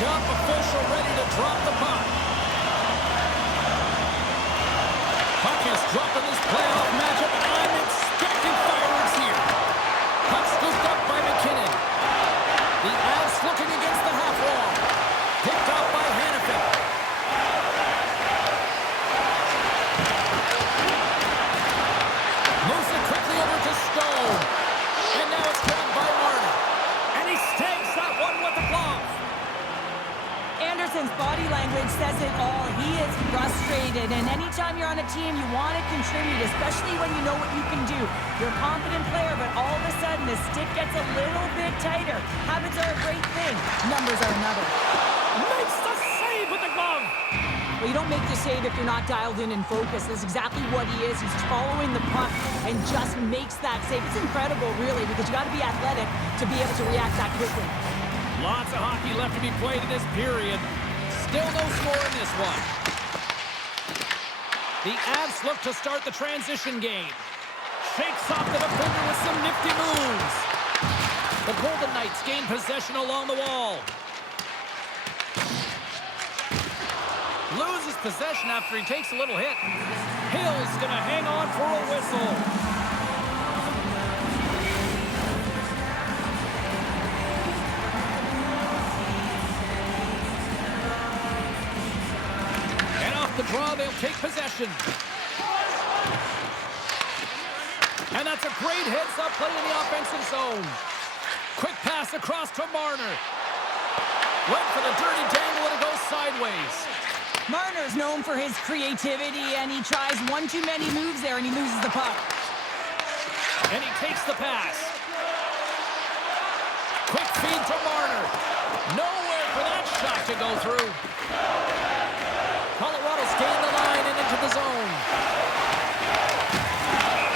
Lined up, official ready to drop the puck. Puck is dropped in this playoff matchup, and I'm expecting fireworks here. Puck scooped up by McKinnon. The Avs looking against the half wall. Picked up by Hannafin. Moves it quickly over to Stone. And now it's grabbed by Marner. And he stakes that one with the glove. Anderson's body language says it all. He is frustrated, and anytime you're on a team, you want to contribute, especially when you know what you can do. You're a confident player, but all of a sudden, the stick gets a little bit tighter. Habits are a great thing. Numbers are another. Makes the save with the glove. Well, you don't make the save if you're not dialed in and focused. That's exactly what he is. He's following the puck and just makes that save. It's incredible, really, because you got to be athletic to be able to react that quickly. Lots of hockey left to be played in this period. Still no score in this one. The Avs look to start the transition game. Shakes off the defender with some nifty moves. The Golden Knights gain possession along the wall. Loses possession after he takes a little hit. Hill's going to hang on for a whistle. The draw, they'll take possession. And that's a great heads-up play in the offensive zone. Quick pass across to Marner. Went for the dirty dangle and it goes sideways. Marner's known for his creativity, and he tries one too many moves there, and he loses the puck. And he takes the pass. Quick feed to Marner. Nowhere for that shot to go through. Colorado's gained the line and into the zone.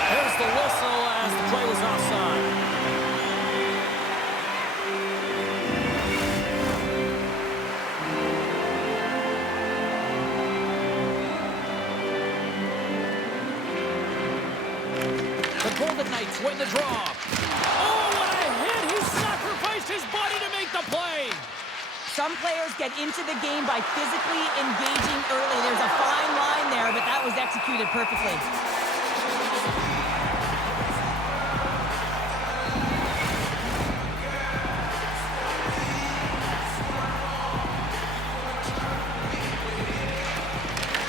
There's the whistle as the play was offside. The Golden Knights win the draw. Oh, what a hit! He sacrificed his body to make the play. Some players get into the game by physically engaging early. There's a fine line there, but that was executed perfectly.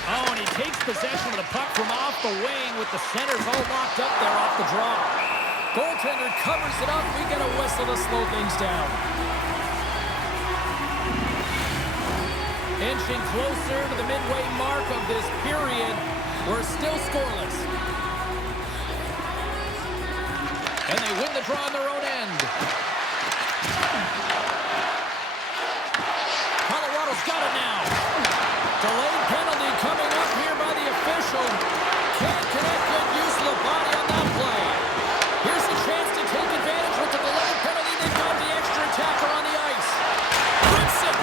Oh, and he takes possession of the puck from off the wing with the centers all locked up there off the draw. Goaltender covers it up. We get a whistle to slow things down. Inching closer to the midway mark of this period. We're still scoreless. And they win the draw on their own end. Colorado's got it now. Delayed penalty coming up here by the official. Can't connect good use of the body on that play. Here's a chance to take advantage with the delayed penalty. They've got the extra attacker on the ice. Grimson.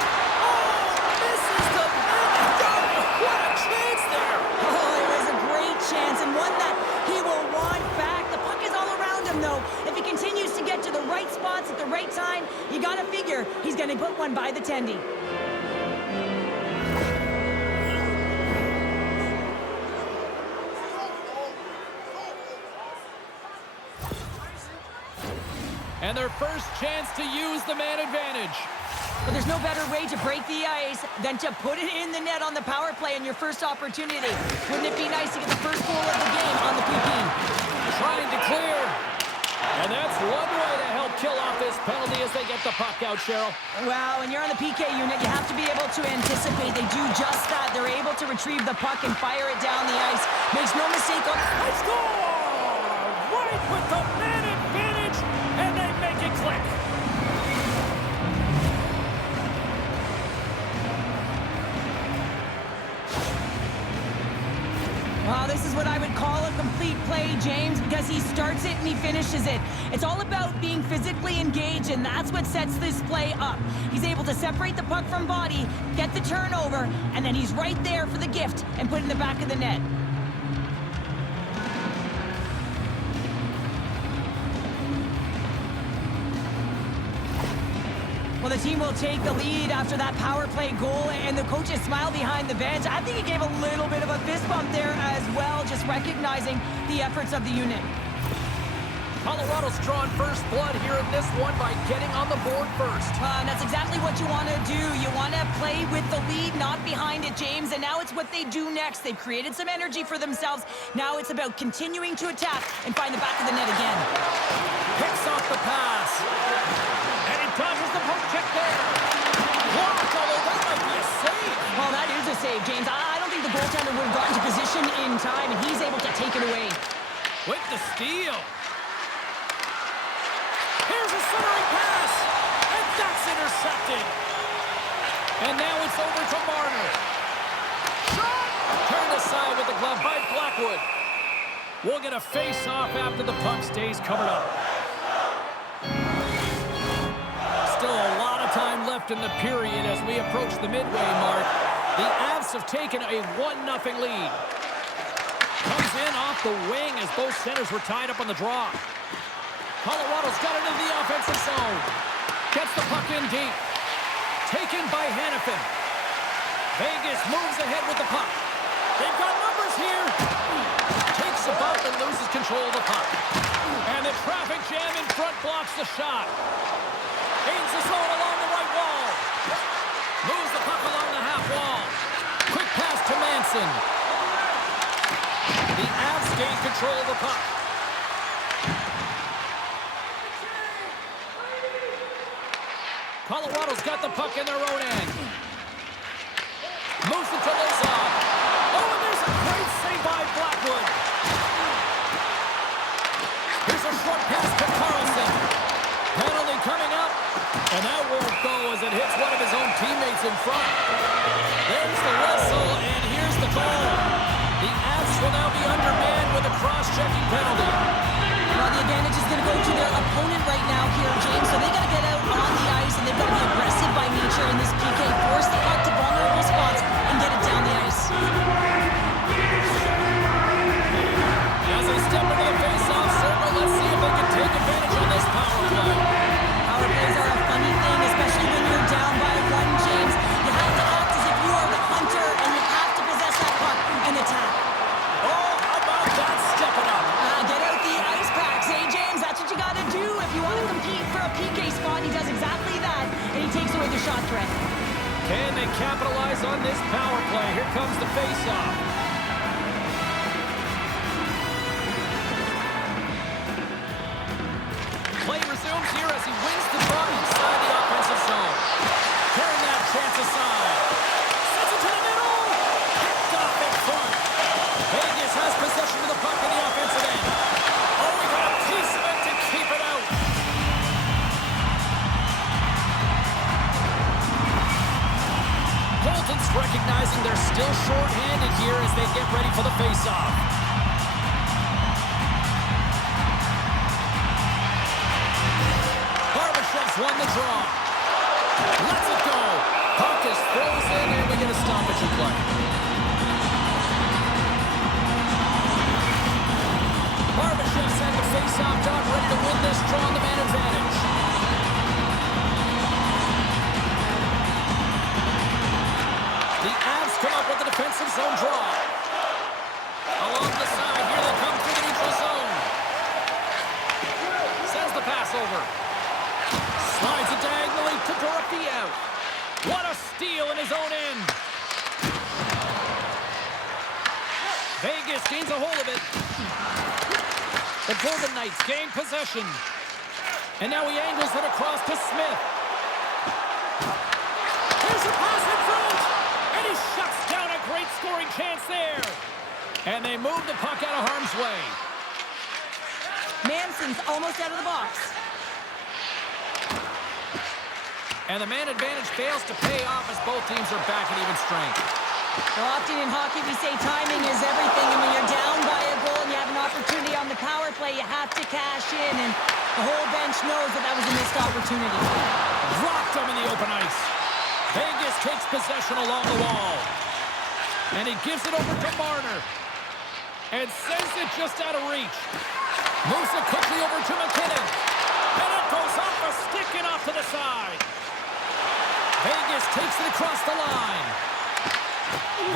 What a chance there! Oh, it was a great chance, and one that he will want back. The puck is all around him, though. If he continues to get to the right spots at the right time, you gotta figure he's gonna put one by the tendy. And their first chance to use the man advantage. But there's no better way to break the ice than to put it in the net on the power play in your first opportunity. Wouldn't it be nice to get the first goal of the game on the PP? Trying to clear. And that's one way to help kill off this penalty as they get the puck out, Cheryl. Well, when you're on the PK unit, you have to be able to anticipate. They do just that. They're able to retrieve the puck and fire it down the ice. Makes no mistake on... I score! Right with the man advantage, and they make it click. Wow, this is what I would call a complete play, James, because he starts it and he finishes it. It's all about being physically engaged, and that's what sets this play up. He's able to separate the puck from body, get the turnover, and then he's right there for the gift and put it in the back of the net. Well, the team will take the lead after that power play goal, and the coach's smile behind the bench. I think he gave a little bit of a fist bump there as well, just recognizing the efforts of the unit. Colorado's drawn first blood here in this one by getting on the board first. And that's exactly what you want to do. You want to play with the lead, not behind it, James. And now it's what they do next. They've created some energy for themselves. Now it's about continuing to attack and find the back of the net again. Picks off the pass. And he dodges the poke check there. Blocked, although that might be a save. Well, that is a save, James. I don't think the goaltender would have gotten to position in time, and he's able to take it away. With the steal. Here's a centering pass, and that's intercepted. And now it's over to Marner. Shot! Turned aside with the glove by Blackwood. We'll get a face-off after the puck stays covered up. Still a lot of time left in the period as we approach the midway mark. The Avs have taken a 1-0 lead. Comes in off the wing as both centers were tied up on the draw. Colorado's got it into the offensive zone. Gets the puck in deep. Taken by Hanifin. Vegas moves ahead with the puck. They've got numbers here. Takes a bump and loses control of the puck. And the traffic jam in front blocks the shot. Gains the zone along the right wall. Moves the puck along the half wall. Quick pass to Manson. The Avs gain control of the puck. Colorado's got the puck in their own end. Moves it to Lazar. Oh, and there's a great save by Blackwood. Here's a short pass to Carlson. Penalty coming up. And that won't go as it hits one of his own teammates in front. There's the whistle, and here's the goal. The Avs will now be undermanned with a cross-checking penalty. Well, the advantage is going to go to their opponent right now here, James, so they got to get out on the ice, and they've got to be aggressive by nature in this PK. Force the puck to vulnerable spots and get it down the ice. As they step into the face-off circle, let's see if they can take advantage on this power play. Power plays are a funny thing, especially when you're down by one, James. You have to act as if you are the hunter, and you have to possess that puck and attack. Oh, how about that? Step it up. Get out the ice packs, eh, James? That's what you got to do if you want to compete for a PK spot. He does exactly that, and he takes away the shot threat. Can they capitalize on this power play? Here comes the face-off. Play resumes here as he wins the draw inside the offensive zone. Turn that chance aside. Sends it to the middle. Picked off in front. Vegas has possession of the puck in the offensive end. Oh, we got a piece of it to keep it out. Colton's recognizing they're still short-handed here as they get ready for the face-off. Barbashev's won the draw. Lets it go. Puck is frozen, and we get a stoppage in play. Barbashev's had the face-off dog ready to win this draw on the man advantage. The Avs come up with the defensive zone draw. Along the side, here they come through the neutral zone. Sends the pass over. Slides it diagonally to Dorofeev. What a steal in his own end. Vegas gains a hold of it. The Golden Knights gain possession. And now he angles it across to Smith. Here's a pass in front. And he shuts down a great scoring chance there. And they move the puck out of harm's way. Manson's almost out of the box. And the man advantage fails to pay off as both teams are back at even strength. Well, often in hockey we say timing is everything, and when you're down by a goal and you have an opportunity on the power play, you have to cash in, and the whole bench knows that that was a missed opportunity. Dropped him in the open ice. Vegas takes possession along the wall. And he gives it over to Marner. And sends it just out of reach. Moves it quickly over to McKinnon. And it goes off a stick and off to the side. Vegas takes it across the line.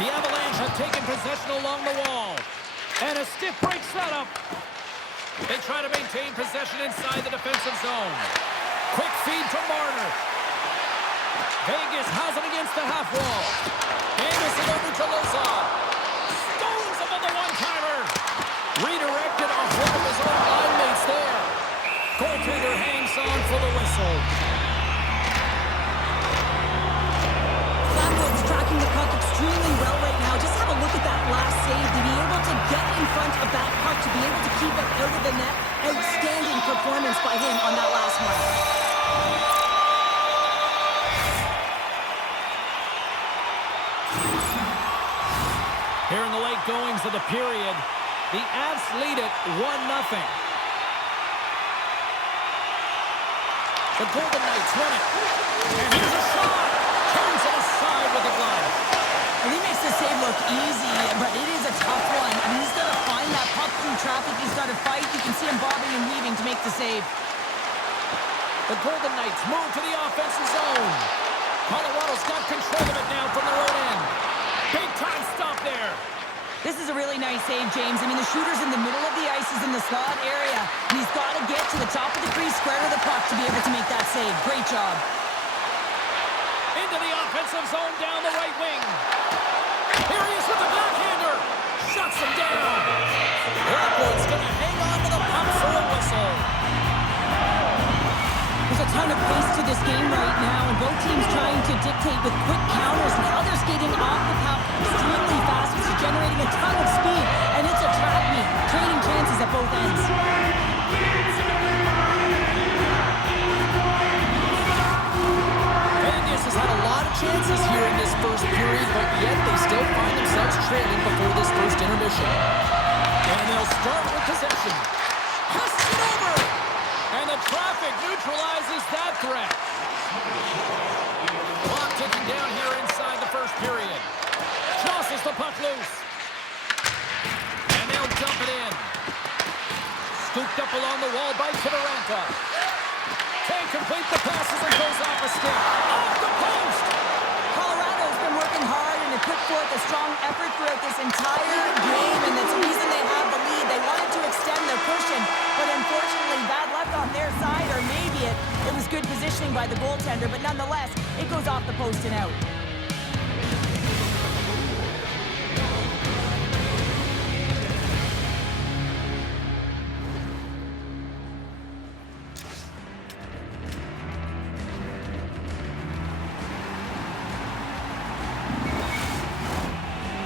The Avalanche have taken possession along the wall. And a stiff break setup. They try to maintain possession inside the defensive zone. Quick feed to Marner. Vegas has it against the half wall. Davis it over to Lozon. Stones him on the one-timer. Redirected off one of his own line mates there. Goaltender hangs on for the whistle. Flatwood's tracking the puck extremely well right now. Just have a look at that last save. To be able to get in front of that puck, to be able to keep it out of the net. Outstanding performance by him on that last one. Here in the late goings of the period, the Avs lead it 1-0. The Golden Knights win it. And here's a shot. Turns it aside with the glove. And he makes the save look easy, but it is a tough one. I mean, he's got to find that puck through traffic. He's got to fight. You can see him bobbing and weaving to make the save. The Golden Knights move to the offensive zone. Colorado's got control of it now from their own end. Big time stop there. This is a really nice save, James. I mean, the shooter's in the middle of the ice, is in the slot area, and he's got to get to the top of the crease, square to the puck to be able to make that save. Great job. Into the offensive zone down the right wing. Here he is with the backhander. Shuts him down. Blackwood's going to hang on to the puck for a whistle. There's a ton of pace to this game right now, and both teams trying to dictate with quick counters. Now they're skating off the puck extremely fast, which is generating a ton of speed, and it's a trap meet, trading chances at both ends. Vegas has had a lot of chances here in this first period, but yet they still find themselves trailing before this first intermission. And they'll start with possession. Passes it over! And the traffic neutralizes that threat. Clock ticking down here inside the first period. Tosses the puck loose. And they'll dump it in. Scooped up along the wall by Kivaranta. Can't complete the passes and goes off a stick. Off the post! Colorado's been working hard and have put forth a strong effort throughout this entire game, and it's the reason they have the lead. They wanted to extend their cushion, but unfortunately bad luck on their side, or maybe it was good positioning by the goaltender, but nonetheless, it goes off the post and out.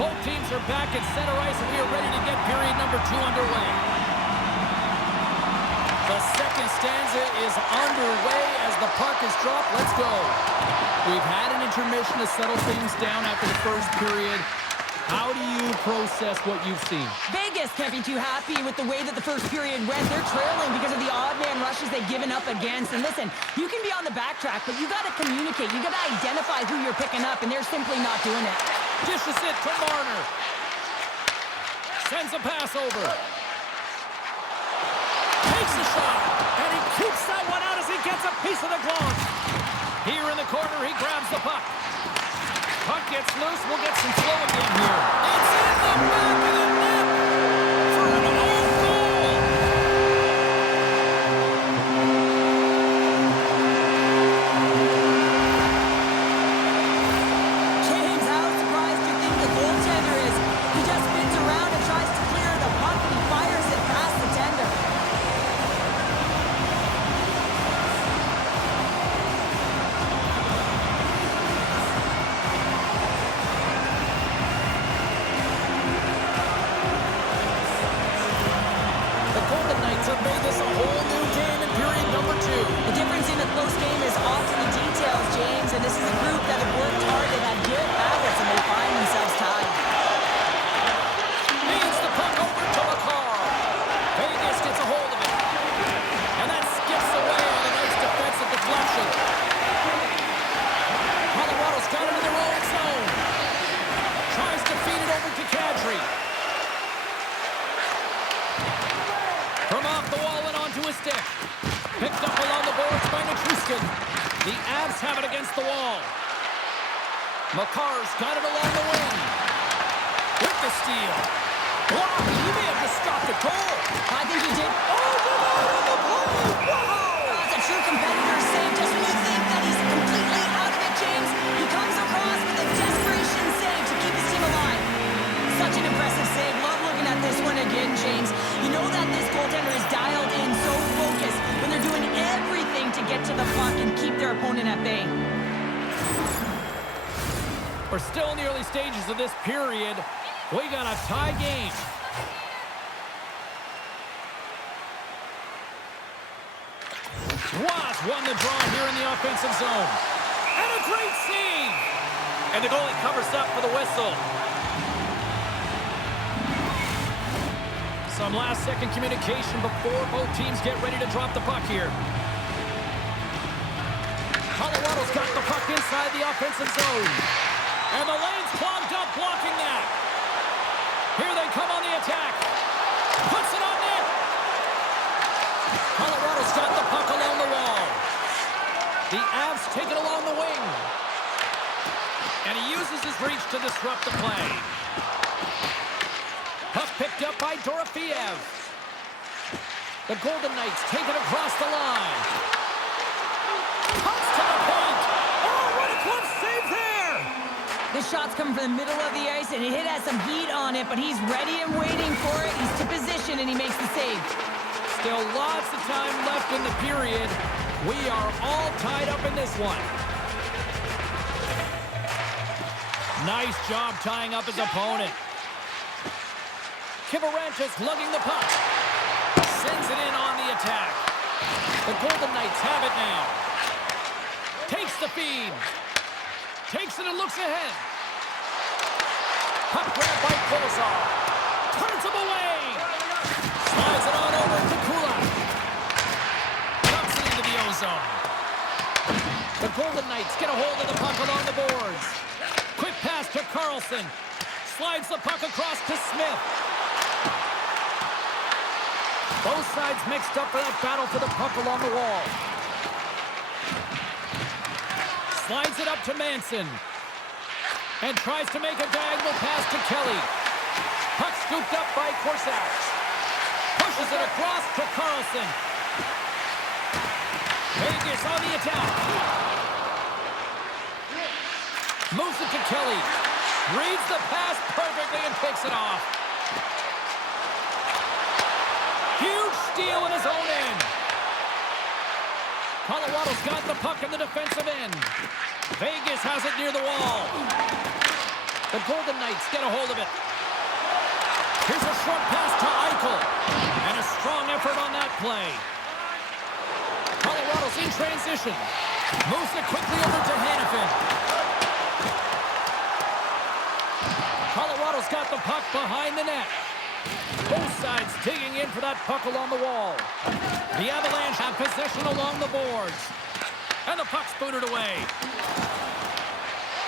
Both teams are back at center ice, and we are ready to get period number 2 underway. The second stanza is underway as the puck is dropped. Let's go. We've had an intermission to settle things down after the first period. How do you process what you've seen? Vegas can't be too happy with the way that the first period went. They're trailing because of the odd man rushes they've given up against. And listen, you can be on the backtrack, but you got to communicate. You got to identify who you're picking up, and they're simply not doing it. Dishes it to Marner. Sends a pass over. Takes a shot, and he keeps that one out as he gets a piece of the glove. Here in the corner, he grabs the puck. Puck gets loose. We'll get some flow again here. It's in the back of the net for an own goal. James, how surprised do you think the goaltender is? He just spins around and tries to clear the puck, and he fires it past the tender. Have made this a whole new game in period number 2. The difference in a close game is often the details, James, and this is a group that have worked hard and had good battles, and they find themselves tied. Feeds the puck over to McCarr. Vegas gets a hold of it. And that skips away on a nice defensive deflection. Colorado's got it in their own zone. Tries to feed it over to Kadri. From off the wall and onto a stick. Picked up along the boards by Nichushkin. The Avs have it against the wall. McCarr's got it along the wing. With the steal. Block. He may have just stopped a goal. I think he did. Oh, denied on the play. Wow. That's a true competitor's save. Just when you think that he's completely out of it, James, he comes across with a desperation save to keep his team alive. Such an impressive save. Love looking at this one again, James. You know that this goaltender is dialed in, so focused, when they're doing everything to get to the puck and keep their opponent at bay. We're still in the early stages of this period. We got a tie game. Ross won the draw here in the offensive zone. And a great save. And the goalie covers up for the whistle. Some last-second communication before both teams get ready to drop the puck here. Colorado's got the puck inside the offensive zone. And the lane's clogged up blocking that. Here they come on the attack. Puts it on net. Colorado's got the puck along the wall. The Avs take it along the wing. And he uses his reach to disrupt the play. Puck picked up by Dorofeev. The Golden Knights take it across the line. Pucks to the point. Oh, what a close save there. This shot's coming from the middle of the ice, and it has some heat on it, but he's ready and waiting for it. He's to position, and he makes the save. Still lots of time left in the period. We are all tied up in this one. Nice job tying up his opponent. Kivaranchis lugging the puck. Sends it in on the attack. The Golden Knights have it now. Takes the feed. Takes it and looks ahead. Puck grab by Kolosov. Turns him away. Slides it on over to Kulak. Dumps it into the ozone. The Golden Knights get a hold of the puck along the boards. Quick pass to Carlson. Slides the puck across to Smith. Both sides mixed up for that battle for the puck along the wall. Slides it up to Manson. And tries to make a diagonal pass to Kelly. Puck scooped up by Korsak. Pushes it across to Carlson. Vegas on the attack. Moves it to Kelly. Reads the pass perfectly and picks it off. Huge steal in his own end. Colorado's got the puck in the defensive end. Vegas has it near the wall. The Golden Knights get a hold of it. Here's a short pass to Eichel. And a strong effort on that play. Colorado's in transition. Moves it quickly over to Hanifin. Colorado's got the puck behind the net. Both sides digging in for that puck along the wall. The Avalanche have possession along the boards. And the puck's booted away.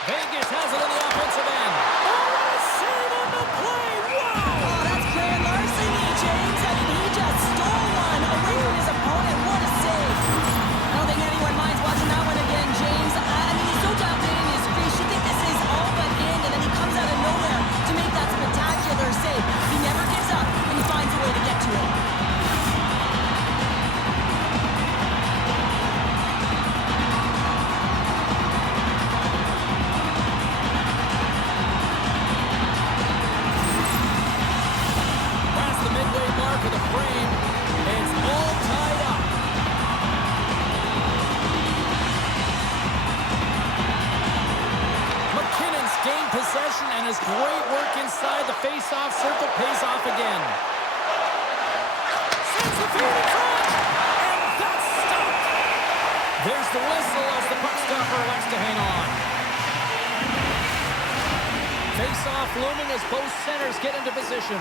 Vegas has it on the offensive end. Oh, what a save on the play! Wow! Oh, that's grand larceny, James. I mean, he just stole one away from his opponent. What a save. I don't think anyone minds watching that one again, James. I mean, he's so dialed in his crease. You think this is all but in, and then he comes out of nowhere to make that spectacular save. He never gives up, and he finds a way to get to it. And his great work inside the face-off circle pays off again. Sends the feed in front, and that's stopped. There's the whistle as the puck stopper elects to hang on. Face-off looming as both centers get into position.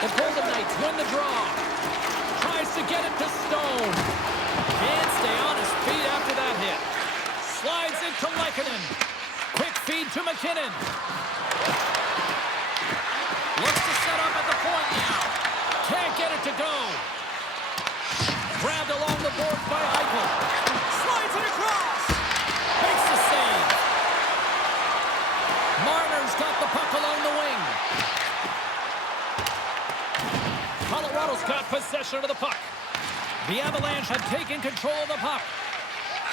The Golden Knights win the draw. Tries to get it to Stone. Can't stay on his feet after that hit. Slides it to Lehkonen. Quick feed to McKinnon. Looks to set up at the point now. Can't get it to go. Grabbed along the board Blocked by Eichel. Slides it across. Makes the save. Marner's got the puck along the wing. Colorado's got possession of the puck. The Avalanche have taken control of the puck.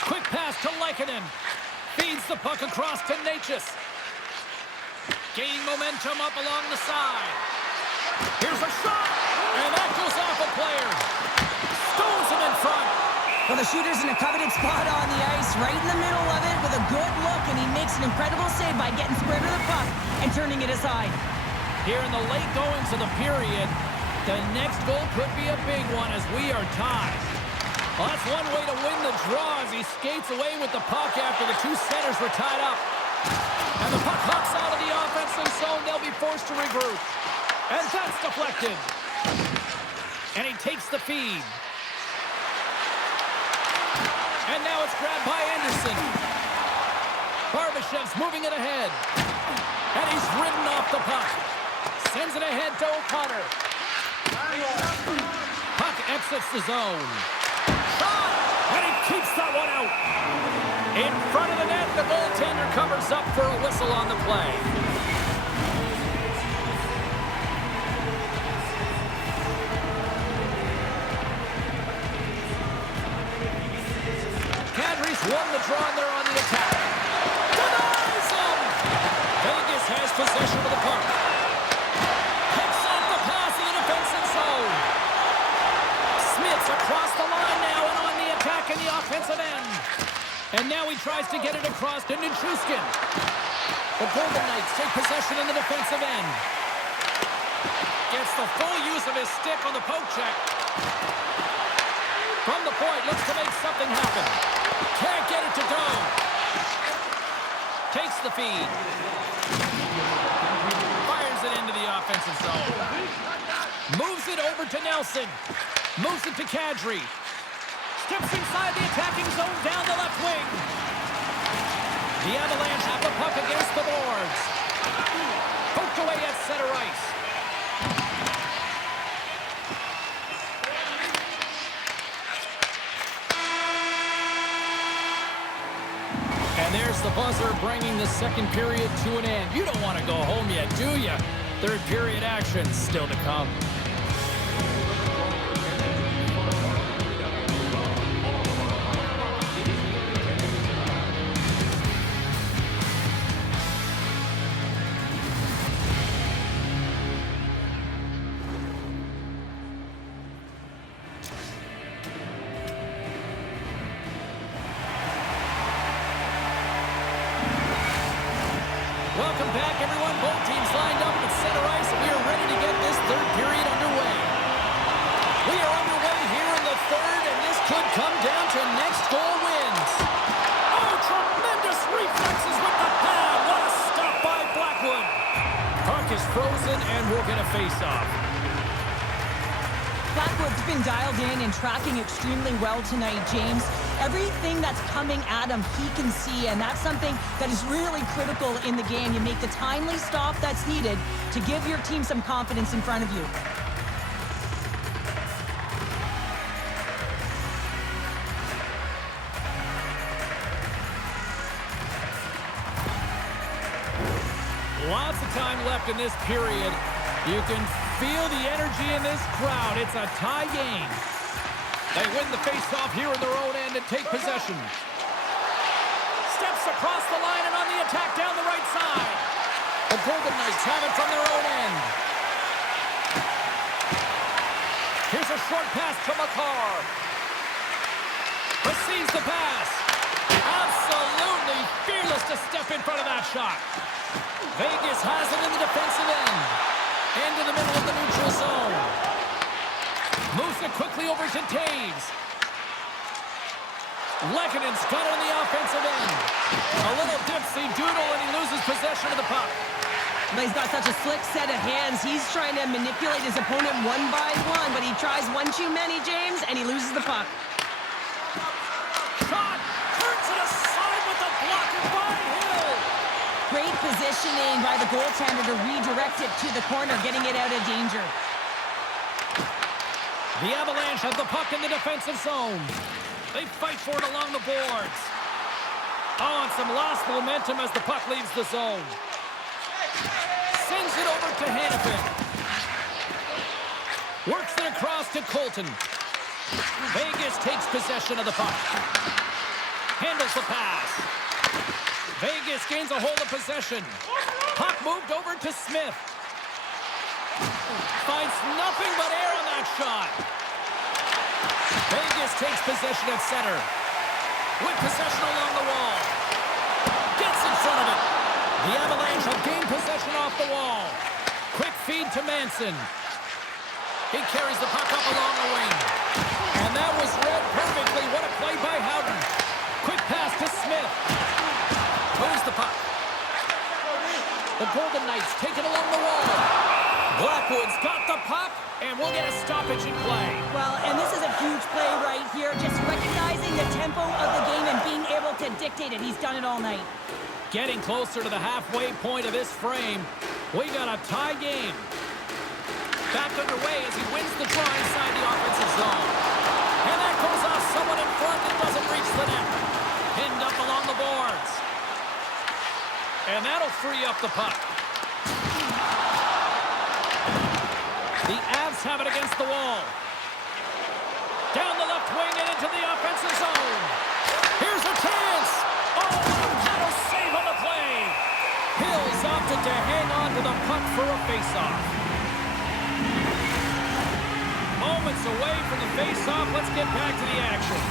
Quick pass to Lehkonen. Feeds the puck across to Natchez. Gaining momentum up along the side. Here's a shot, and that goes off a player. Stones him in front. Well, the shooter's in a coveted spot on the ice, right in the middle of it with a good look, and he makes an incredible save by getting square to the puck and turning it aside. Here in the late goings of the period, the next goal could be a big one as we are tied. Well, that's one way to win the draw as he skates away with the puck after the two centers were tied up. And the puck hops out of the offensive zone. They'll be forced to regroup. And that's deflected. And he takes the feed. And now it's grabbed by Anderson. Barbashev's moving it ahead. And he's ridden off the puck. Sends it ahead to O'Connor. Puck exits the zone. Shot! And he keeps that one out. In front of the net, the goaltender covers up for a whistle on the play. Kadri's won the draw and they're on the attack. Denies him! Vegas has possession of the puck. Picks off the pass in the defensive zone. Smith's across the line now and on the attack in the offensive end. And now he tries to get it across to Nichushkin. The Golden Knights take possession in the defensive end. Gets the full use of his stick on the poke check. From the point, looks to make something happen. Can't get it to go. Takes the feed. Fires it into the offensive zone. Moves it over to Nelson. Moves it to Kadri. Steps inside the attacking zone down the left wing. The Avalanche have the puck against the boards. Poked away at center ice. And there's the buzzer bringing the second period to an end. You don't want to go home yet, do you? Third period action still to come. Welcome back, everyone. Both teams lined up at center ice, and we are ready to get this third period underway. We are underway here in the third, and this could come down to next goal wins. Oh, tremendous reflexes with the pad. What a stop by Blackwood. Puck is frozen, and we'll get a face-off. Blackwood's been dialed in and tracking extremely well tonight, James. Everything that's coming at him, he can see, and that's something that is really critical in the game. You make the timely stop that's needed to give your team some confidence in front of you. Lots of time left in this period. You can feel the energy in this crowd. It's a tie game. They win the face-off here in their own end and take possession. Steps across the line and on the attack down the right side. The Golden Knights have it from their own end. Here's a short pass to Makar. Receives the pass. Absolutely fearless to step in front of that shot. Vegas has it in the defensive end. Into the middle of the neutral zone. Moves it quickly over to Taves. Lehkonen's got it on the offensive end. A little dipsy doodle and he loses possession of the puck. But he's got such a slick set of hands. He's trying to manipulate his opponent one by one, but he tries one too many, James, and he loses the puck. Shot! Turns it aside with the blocker by Hill. Great positioning by the goaltender to redirect it to the corner, getting it out of danger. The Avalanche have the puck in the defensive zone. They fight for it along the boards. Oh, and some lost momentum as the puck leaves the zone. Sends it over to Hannafin. Works it across to Colton. Vegas takes possession of the puck. Handles the pass. Vegas gains a hold of possession. Puck moved over to Smith. Finds nothing but air on that shot. Vegas takes possession at center. With possession along the wall. Gets in front of it. The Avalanche have gained possession off the wall. Quick feed to Manson. He carries the puck up along the wing. And that was read perfectly. What a play by Howden. Quick pass to Smith. Moves the puck. The Golden Knights take it along the wall. Blackwood's got the puck, and we'll get a stoppage in play. Well, and this is a huge play right here. Just recognizing the tempo of the game and being able to dictate it. He's done it all night. Getting closer to the halfway point of this frame. We got a tie game. Back underway as he wins the draw inside the offensive zone. And that goes off someone in front that doesn't reach the net. Pinned up along the boards. And that'll free up the puck. The Avs have it against the wall. Down the left wing and into the offensive zone. Here's a chance. Oh, what a save on the play. Hills opted to hang on to the puck for a faceoff. Moments away from the faceoff. Let's get back to the action.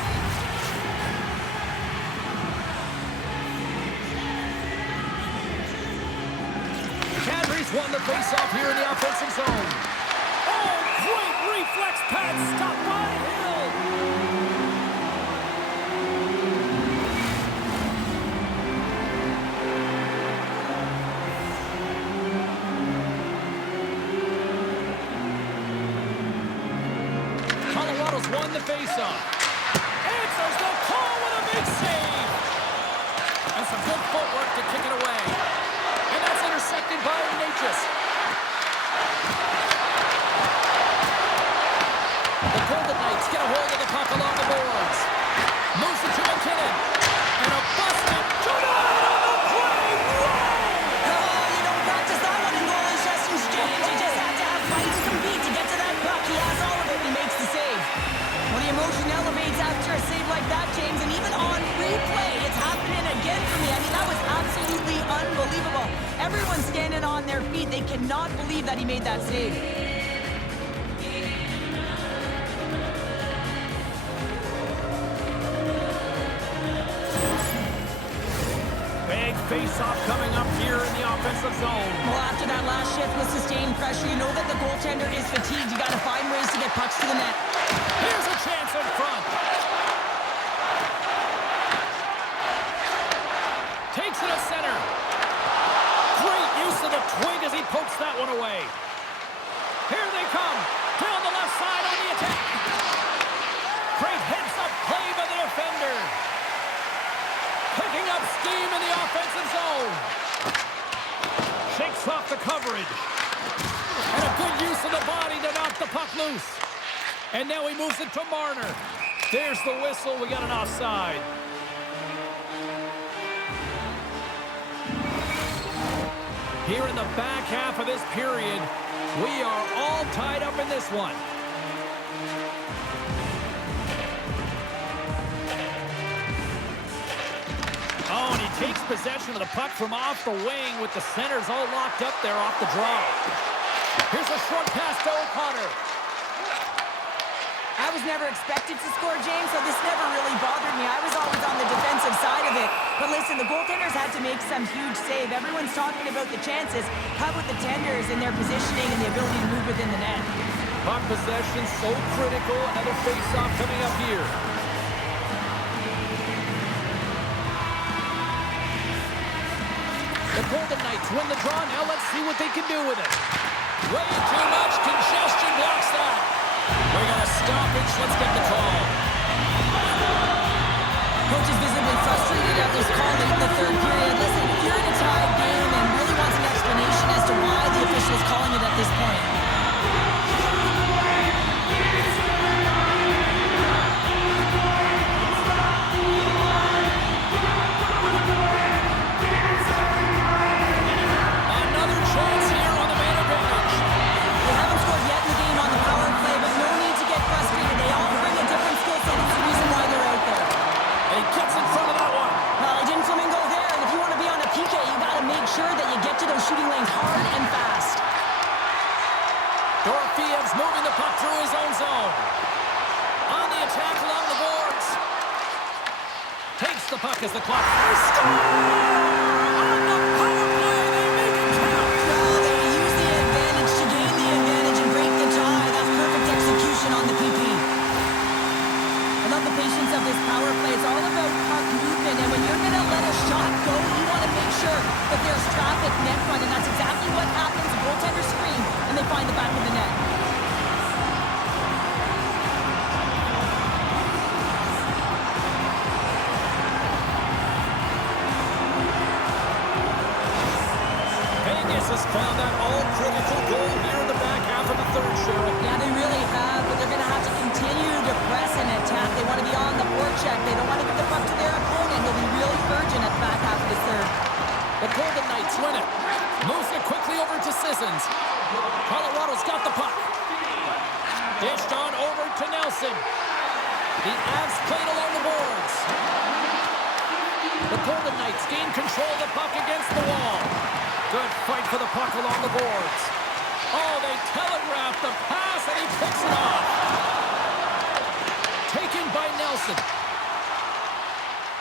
Cadbury's won the faceoff here in the offensive zone. Oh, great reflex pass stopped by Hill. Colorado's won the faceoff. Answers the call with a big save. And some good footwork to kick it away. And that's intercepted by Natchez. The Golden Knights get a hold of the puck along the boards. Moves it to McKinnon. And a busted Jordan on the play. Oh, you don't practice that one in goalie sessions, James. You just have to have fight and compete to get to that puck. He has all of it and he makes the save. When the emotion elevates after a save like that, James, and even on replay, it's happening again for me. I mean, that was absolutely unbelievable. Everyone's standing on their feet. They cannot believe that he made that save. Big face-off coming up here in the offensive zone. Well, after that last shift with sustained pressure, you know that the goaltender is fatigued. You got to find ways to get pucks to the net. Here's a chance in front. Takes it at center. Great use of the twig as he pokes that one away. Here they come. Down the left side on the attack. Great heads-up play by the defender. Picking up steam in the offensive zone. Shakes off the coverage. And a good use of the body to knock the puck loose. And now he moves it to Marner. There's the whistle. We got an offside. Here in the back half of this period, we are all tied up in this one. Oh, and he takes possession of the puck from off the wing with the centers all locked up there off the draw. Here's a short pass to O'Connor. I was never expected to score, James, so this never really bothered me. I was always on the defensive side of it. But listen, the goaltenders had to make some huge save. Everyone's talking about the chances. How about the tenders and their positioning and the ability to move within the net? Puck possession so critical. Another face-off coming up here. The Golden Knights win the draw. Now let's see what they can do with it. Way too much congestion blocks that. We got a stoppage. Let's get the call. Coach is visibly frustrated at this call late in the third period. Listen, you're in a tied game and really wants an explanation as to why the official is calling it at this point. moving the puck through his own zone. On the attack along the boards. Takes the puck as the clock. They score! On the power play, they make it count. Well, they use the advantage to gain the advantage and break the tie. That's perfect execution on the PP. I love the patience of this power play. It's all about puck movement, and when you're going to let a shot go, you want to make sure that there's traffic net front, and that's exactly what happens. The goaltender screen, and they find the back of the net. Vegas has found that all-critical goal here in the back half of the third, Cheryl. Yeah, they really have, but they're going to have to continue to press and attack. They want to be on the forecheck. They don't want to give the puck to their opponent. He'll be really urgent at the back half of the third. The Golden Knights win it. Moves it quickly over to Sissons. Colorado's got the puck. Dished on over to Nelson. The Avs played along the boards. The Golden Knights gain control of the puck against the wall. Good fight for the puck along the boards. Oh, they telegraphed the pass, and he picks it off. Taken by Nelson.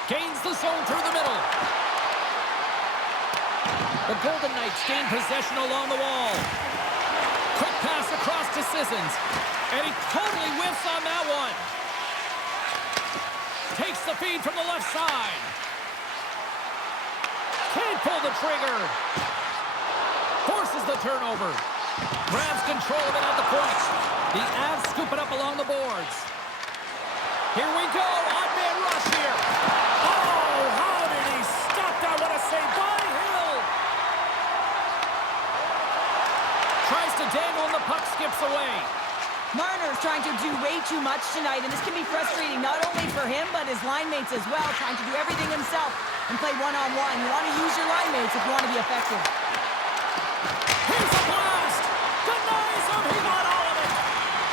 Gains the zone through the middle. The Golden Knights gain possession along the wall. Quick pass across to Sissons. And he totally whiffs on that one. Takes the feed from the left side. Can't pull the trigger. Forces the turnover. Grabs control of it at the point. The Avs scoop it up along the boards. Here we go. Odd man rush here. Oh, how did he stop that? What a save by Hill. Tries to dangle and the puck skips away. Marner's trying to do way too much tonight, and this can be frustrating not only for him, but his line mates as well, trying to do everything himself and play one-on-one. You want to use your line mates if you want to be effective. Here's a blast! Denies him! He got all of it!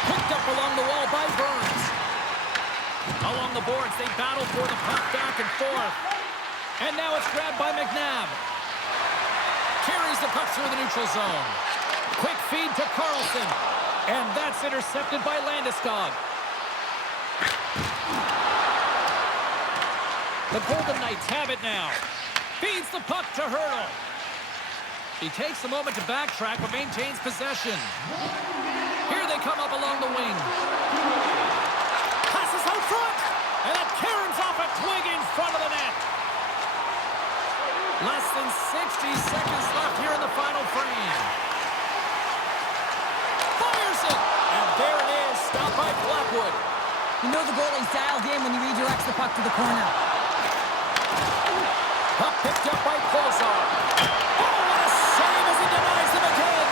Picked up along the wall by Burns. Along the boards, they battle for the puck back and forth. And now it's grabbed by McNabb. Carries the puck through the neutral zone. Quick feed to Carlson. And that's intercepted by Landeskog. The Golden Knights have it now. Feeds the puck to Hurdle. He takes a moment to backtrack, but maintains possession. Here they come up along the wing. Passes out front. And it caroms off a twig in front of the net. Less than 60 seconds left here in the final frame. Fires it. And there it is. Stopped by Blackwood. You know the goalie's dialed in when he redirects the puck to the corner. Puck picked up by Kolesar. Oh, what a save as he denies him again.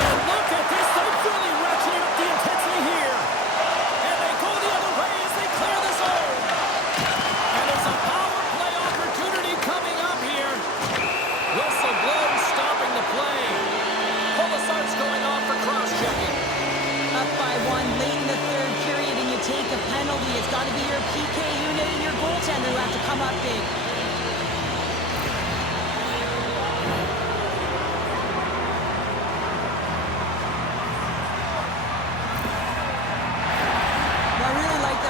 And look at this. They've really ratcheted up the intensity here. And they go the other way as they clear the zone. And there's a power play opportunity coming up here. Whistle blows, stopping the play. Kolesar's going off for cross-checking. Up by one late in the third period, and you take a penalty. It's got to be your PK unit and your goaltender who have to come up big.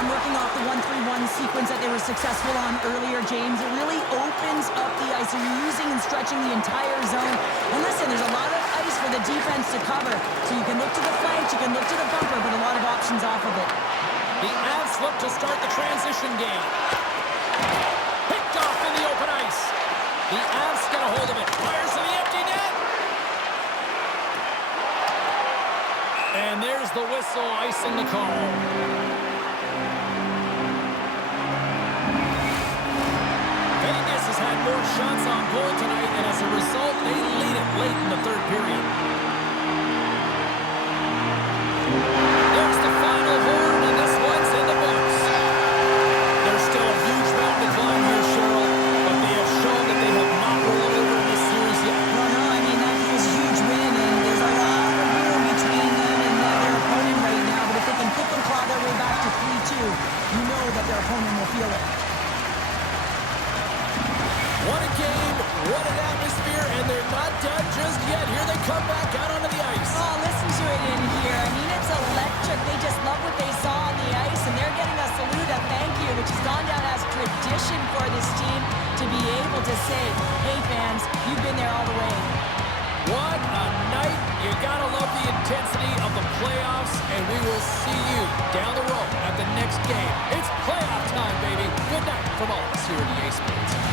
Working off the 1-3-1 sequence that they were successful on earlier, James. It really opens up the ice. So you're using and stretching the entire zone. And listen, there's a lot of ice for the defense to cover. So you can look to the flanks, you can look to the bumper, but a lot of options off of it. The Avs look to start the transition game. Picked off in the open ice. The Avs get a hold of it. Fires to the empty net. And there's the whistle, icing the call. Vegas has had more shots on goal tonight, and as a result, they lead it late in the third period. There's the final horn, and this one's in the books. There's still a huge mountain to climb here, Cheryl, but they have shown that they have not rolled over in this series yet. Well, no, I mean, that is a huge win, and there's a lot of room between them and their opponent right now, but if they can pick and claw their way back to 3-2, you know that their opponent will feel it. What a game, what an atmosphere, and they're not done just yet recognition for this team to be able to say, hey fans, you've been there all the way. What a night. You gotta love the intensity of the playoffs, and we will see you down the road at the next game. It's playoff time, baby. Good night from all of us here at EA Sports.